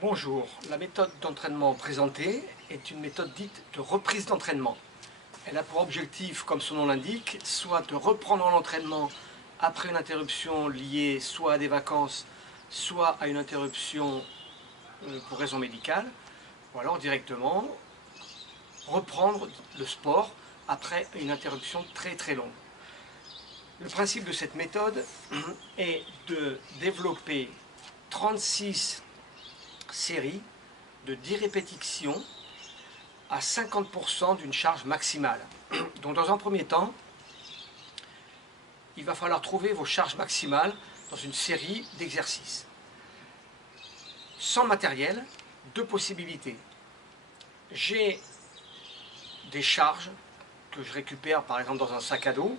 Bonjour, la méthode d'entraînement présentée est une méthode dite de reprise d'entraînement. Elle a pour objectif, comme son nom l'indique, soit de reprendre l'entraînement après une interruption liée soit à des vacances, soit à une interruption pour raison médicale, ou alors directement reprendre le sport après une interruption très longue. Le principe de cette méthode est de développer 36 série de 10 répétitions à 50% d'une charge maximale. Donc dans un premier temps, il va falloir trouver vos charges maximales dans une série d'exercices. Sans matériel, deux possibilités. J'ai des charges que je récupère par exemple dans un sac à dos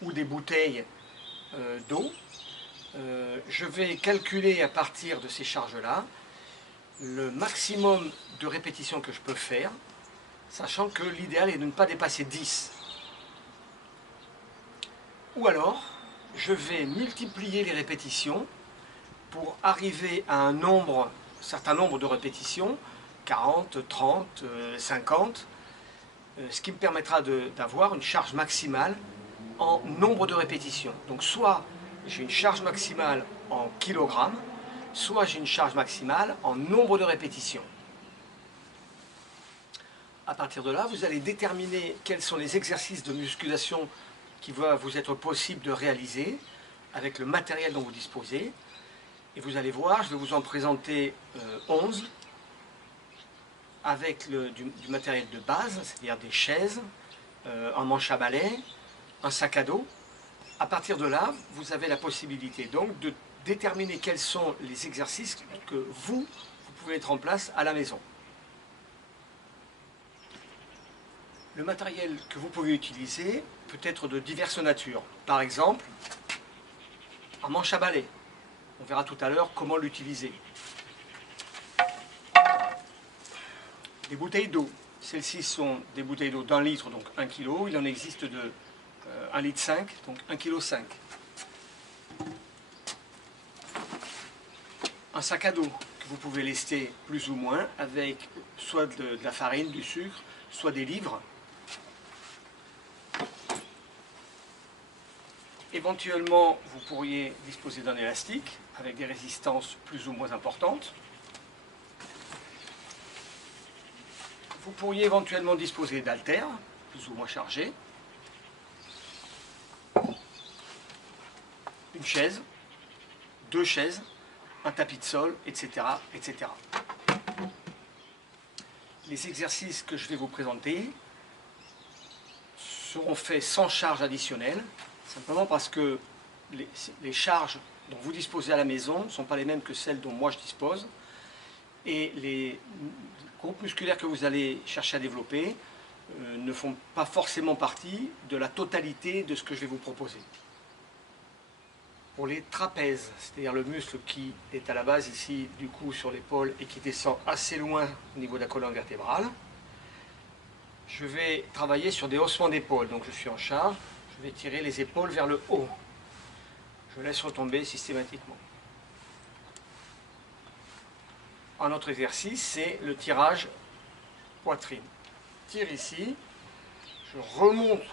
ou des bouteilles d'eau. Je vais calculer à partir de ces charges-là le maximum de répétitions que je peux faire, sachant que l'idéal est de ne pas dépasser 10. Ou alors, je vais multiplier les répétitions pour arriver à un certain nombre de répétitions, 40, 30, 50, ce qui me permettra d'avoir une charge maximale en nombre de répétitions. Donc soit j'ai une charge maximale en kilogrammes, soit j'ai une charge maximale en nombre de répétitions. À partir de là, vous allez déterminer quels sont les exercices de musculation qui va vous être possible de réaliser avec le matériel dont vous disposez. Et vous allez voir, je vais vous en présenter 11 avec du matériel de base, c'est-à-dire des chaises, un manche à balai, un sac à dos. À partir de là, vous avez la possibilité donc de déterminer quels sont les exercices que vous pouvez mettre en place à la maison. Le matériel que vous pouvez utiliser peut être de diverses natures. Par exemple, un manche à balai. On verra tout à l'heure comment l'utiliser. Des bouteilles d'eau. Celles-ci sont des bouteilles d'eau d'1 litre, donc 1 kg. Il en existe de 1,5 litre, donc 1,5 kg. Un sac à dos que vous pouvez lester plus ou moins avec soit de la farine, du sucre, soit des livres. Éventuellement, vous pourriez disposer d'un élastique avec des résistances plus ou moins importantes. Vous pourriez éventuellement disposer d'haltères plus ou moins chargés. Une chaise, 2 chaises, un tapis de sol, etc., etc. Les exercices que je vais vous présenter seront faits sans charge additionnelle, simplement parce que les charges dont vous disposez à la maison ne sont pas les mêmes que celles dont moi je dispose, et les groupes musculaires que vous allez chercher à développer ne font pas forcément partie de la totalité de ce que je vais vous proposer. Pour les trapèzes, c'est-à-dire le muscle qui est à la base ici du cou sur l'épaule et qui descend assez loin au niveau de la colonne vertébrale, je vais travailler sur des haussements d'épaule. Donc je suis en charge, je vais tirer les épaules vers le haut. Je laisse retomber systématiquement. Un autre exercice, c'est le tirage poitrine. Je tire ici, je remonte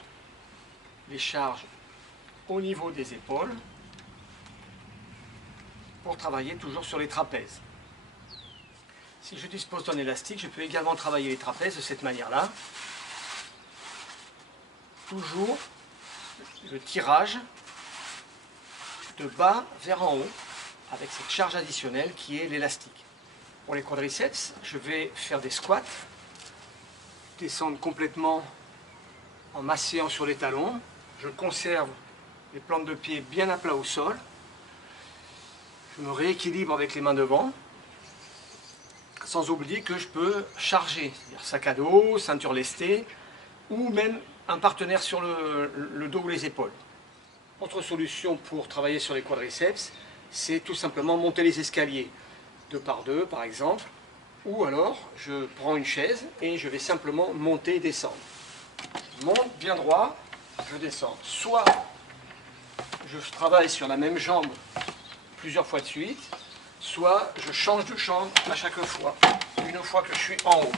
les charges au niveau des épaules, pour travailler toujours sur les trapèzes. Si je dispose d'un élastique, je peux également travailler les trapèzes de cette manière-là. Toujours le tirage de bas vers en haut avec cette charge additionnelle qui est l'élastique. Pour les quadriceps, je vais faire des squats, descendre complètement en m'asseyant sur les talons. Je conserve les plantes de pied bien à plat au sol. Je me rééquilibre avec les mains devant, sans oublier que je peux charger, c'est-à-dire sac à dos, ceinture lestée, ou même un partenaire sur le dos ou les épaules. Autre solution pour travailler sur les quadriceps, c'est tout simplement monter les escaliers, 2 par 2 par exemple, ou alors je prends une chaise et je vais simplement monter et descendre. Je monte bien droit, je descends. Soit je travaille sur la même jambe plusieurs fois de suite, soit je change de chambre à chaque fois, une fois que je suis en haut.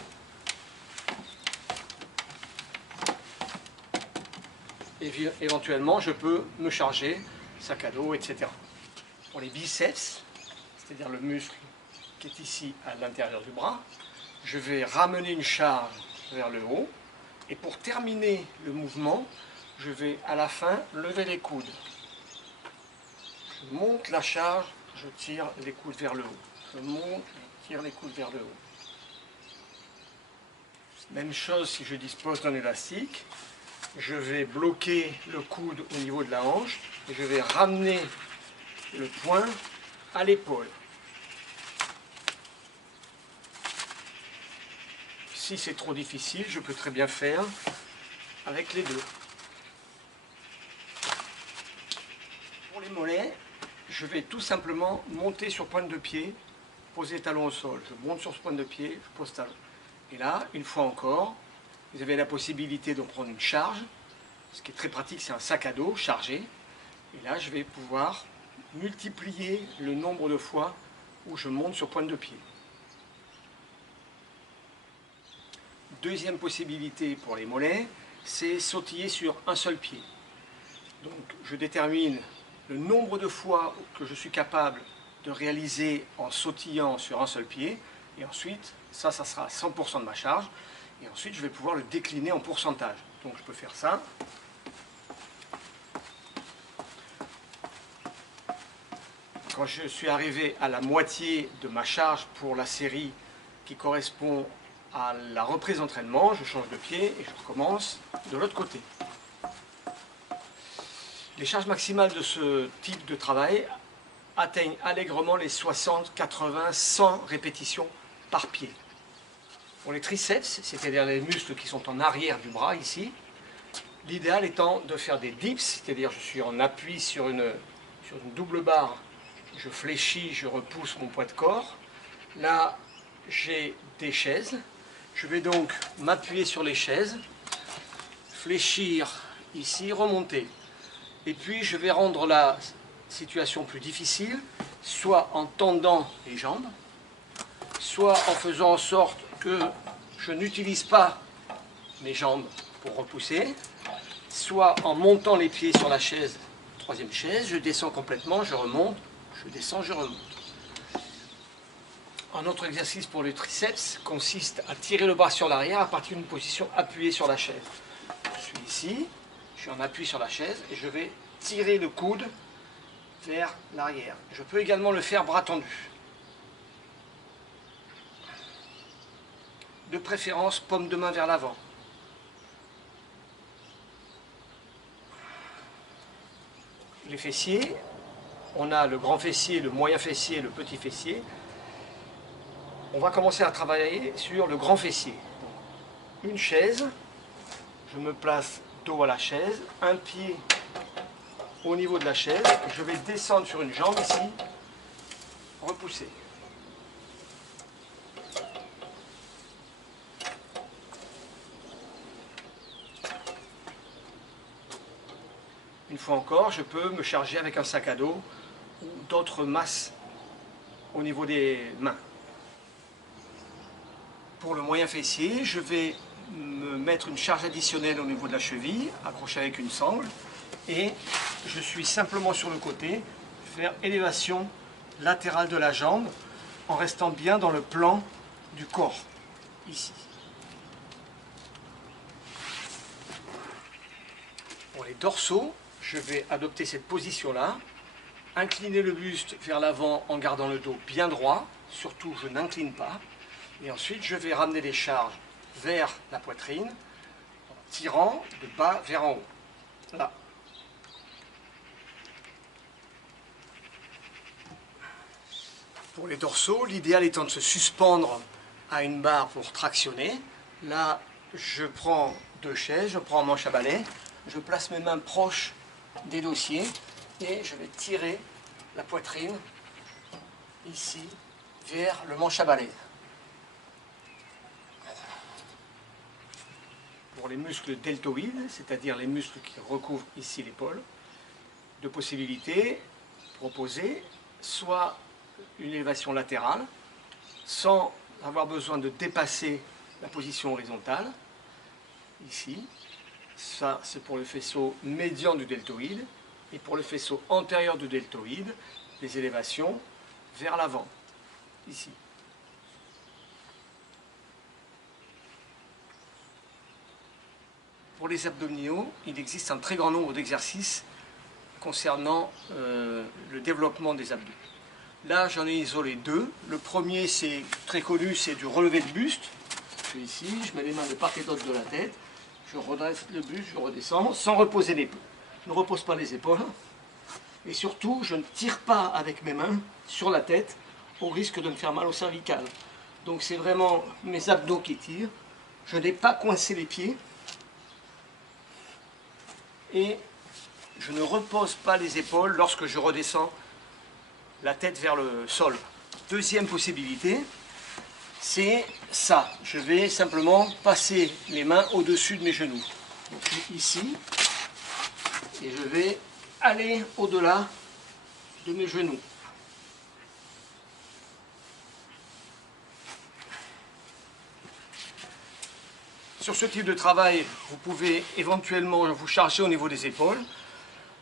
Et éventuellement, je peux me charger, sac à dos, etc. Pour les biceps, c'est-à-dire le muscle qui est ici à l'intérieur du bras, je vais ramener une charge vers le haut. Et pour terminer le mouvement, je vais à la fin lever les coudes. Je monte la charge, je tire les coudes vers le haut. Je monte, je tire les coudes vers le haut. Même chose si je dispose d'un élastique. Je vais bloquer le coude au niveau de la hanche et je vais ramener le poing à l'épaule. Si c'est trop difficile, je peux très bien faire avec les deux. Pour les mollets, je vais tout simplement monter sur pointe de pied, poser talon au sol. Je monte sur ce pointe de pied, je pose talon. Et là, une fois encore, vous avez la possibilité de prendre une charge. Ce qui est très pratique, c'est un sac à dos chargé. Et là, je vais pouvoir multiplier le nombre de fois où je monte sur pointe de pied. Deuxième possibilité pour les mollets, c'est sautiller sur un seul pied. Donc, je détermine le nombre de fois que je suis capable de réaliser en sautillant sur un seul pied. Et ensuite, ça sera 100% de ma charge. Et ensuite, je vais pouvoir le décliner en pourcentage. Donc, je peux faire ça. Quand je suis arrivé à la moitié de ma charge pour la série qui correspond à la reprise d'entraînement, je change de pied et je recommence de l'autre côté. Les charges maximales de ce type de travail atteignent allègrement les 60, 80, 100 répétitions par pied. Pour les triceps, c'est-à-dire les muscles qui sont en arrière du bras ici, l'idéal étant de faire des dips, c'est-à-dire je suis en appui sur une double barre, je fléchis, je repousse mon poids de corps. Là, j'ai des chaises. Je vais donc m'appuyer sur les chaises, fléchir ici, remonter. Et puis, je vais rendre la situation plus difficile, soit en tendant les jambes, soit en faisant en sorte que je n'utilise pas mes jambes pour repousser, soit en montant les pieds sur la chaise, troisième chaise, je descends complètement, je remonte, je descends, je remonte. Un autre exercice pour le triceps consiste à tirer le bras sur l'arrière à partir d'une position appuyée sur la chaise. Je suis ici, je suis en appui sur la chaise et je vais tirer le coude vers l'arrière. Je peux également le faire bras tendu. De préférence, paume de main vers l'avant. Les fessiers, on a le grand fessier, le moyen fessier et le petit fessier. On va commencer à travailler sur le grand fessier. Une chaise, je me place dos à la chaise, un pied au niveau de la chaise, je vais descendre sur une jambe ici, repousser. Une fois encore, je peux me charger avec un sac à dos ou d'autres masses au niveau des mains. Pour le moyen fessier, je vais me mettre une charge additionnelle au niveau de la cheville, accrochée avec une sangle, et je suis simplement sur le côté, faire élévation latérale de la jambe, en restant bien dans le plan du corps, ici. Pour les dorsaux, je vais adopter cette position-là, incliner le buste vers l'avant en gardant le dos bien droit, surtout je n'incline pas, et ensuite je vais ramener les charges vers la poitrine, en tirant de bas vers en haut. Là. Pour les dorsaux, l'idéal étant de se suspendre à une barre pour tractionner. Là, je prends deux chaises, je prends un manche à balai, je place mes mains proches des dossiers et je vais tirer la poitrine ici vers le manche à balai. Pour les muscles deltoïdes, c'est-à-dire les muscles qui recouvrent ici l'épaule, deux possibilités proposées, soit une élévation latérale, sans avoir besoin de dépasser la position horizontale. Ici, ça c'est pour le faisceau médian du deltoïde, et pour le faisceau antérieur du deltoïde, les élévations vers l'avant, ici. Pour les abdominaux, il existe un très grand nombre d'exercices concernant le développement des abdos. Là, j'en ai isolé deux. Le premier, c'est très connu, c'est du relevé de buste. Je suis ici, je mets les mains de part et d'autre de la tête, je redresse le buste, je redescends, sans reposer les épaules. Je ne repose pas les épaules. Et surtout, je ne tire pas avec mes mains sur la tête, au risque de me faire mal au cervical. Donc c'est vraiment mes abdos qui tirent. Je n'ai pas coincé les pieds. Et je ne repose pas les épaules lorsque je redescends la tête vers le sol. Deuxième possibilité, c'est ça. Je vais simplement passer les mains au-dessus de mes genoux. Donc, je suis ici et je vais aller au-delà de mes genoux. Sur ce type de travail, vous pouvez éventuellement vous charger au niveau des épaules.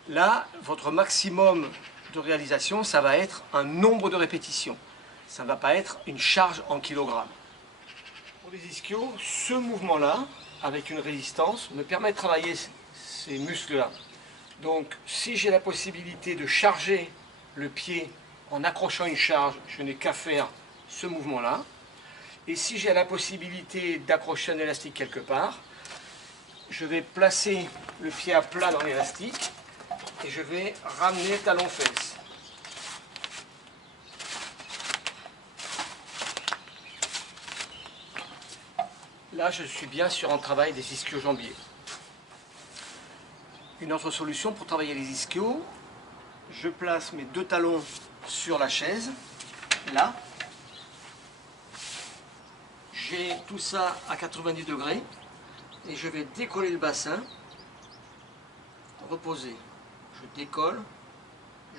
Là, votre maximum de réalisation, ça va être un nombre de répétitions. Ça ne va pas être une charge en kilogrammes. Pour les ischios, ce mouvement-là, avec une résistance, me permet de travailler ces muscles-là. Donc, si j'ai la possibilité de charger le pied en accrochant une charge, je n'ai qu'à faire ce mouvement-là. Et si j'ai la possibilité d'accrocher un élastique quelque part, je vais placer le pied à plat dans l'élastique et je vais ramener talon-fesse. Là, je suis bien sur un travail des ischio-jambiers. Une autre solution pour travailler les ischios, je place mes deux talons sur la chaise, là. J'ai tout ça à 90 degrés et je vais décoller le bassin, reposer. Je décolle,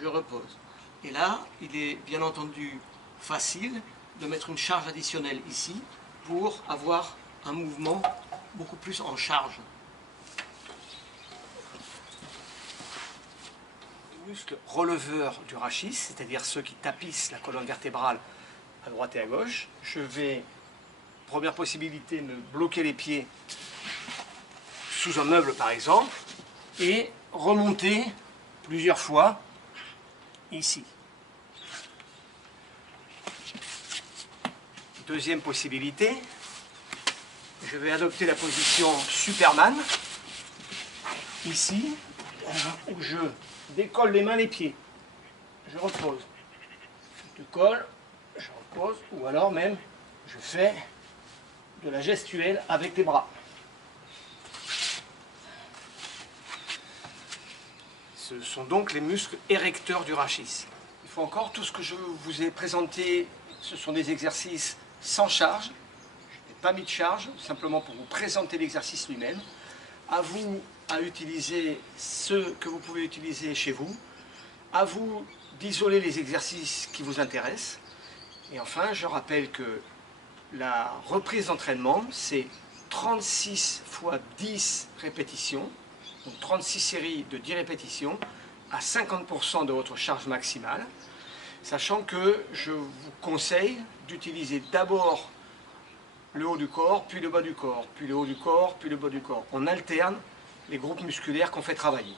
je repose. Et là, il est bien entendu facile de mettre une charge additionnelle ici pour avoir un mouvement beaucoup plus en charge. Les muscles releveurs du rachis, c'est-à-dire ceux qui tapissent la colonne vertébrale à droite et à gauche, je vais, première possibilité, me bloquer les pieds sous un meuble par exemple, et remonter plusieurs fois ici. Deuxième possibilité, je vais adopter la position Superman, ici, où je décolle les mains, les pieds. Je repose. Je décolle, je repose, ou alors même, je fais de la gestuelle avec les bras. Ce sont donc les muscles érecteurs du rachis. Une fois encore, tout ce que je vous ai présenté, ce sont des exercices sans charge. Je n'ai pas mis de charge, simplement pour vous présenter l'exercice lui-même. À vous à utiliser ce que vous pouvez utiliser chez vous. À vous d'isoler les exercices qui vous intéressent. Et enfin, je rappelle que la reprise d'entraînement, c'est 36 fois 10 répétitions, donc 36 séries de 10 répétitions, à 50% de votre charge maximale, sachant que je vous conseille d'utiliser d'abord le haut du corps, puis le bas du corps, puis le haut du corps, puis le bas du corps. On alterne les groupes musculaires qu'on fait travailler.